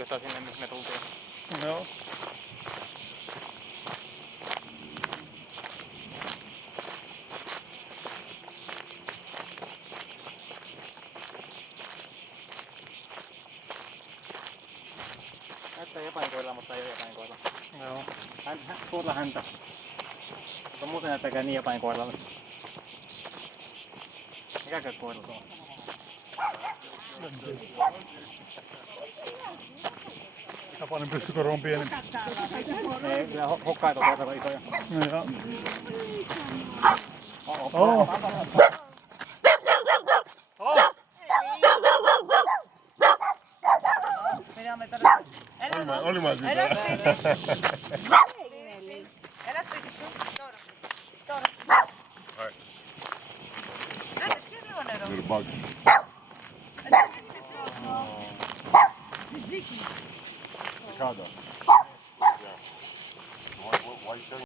oikeastaan sinne, missä me tultiin. Joo. Näyttää japanikoilla, mutta ei ole japanikoilla. Joo. Tuolla häntä. Mutta muuten näyttääkään niin japanikoillalle. Mikäkö koilla tuo on? Japanin pystykoro on pieni. Ei, kyllä hokkaat on todella isoja. No joo. Oli más bien. Cada.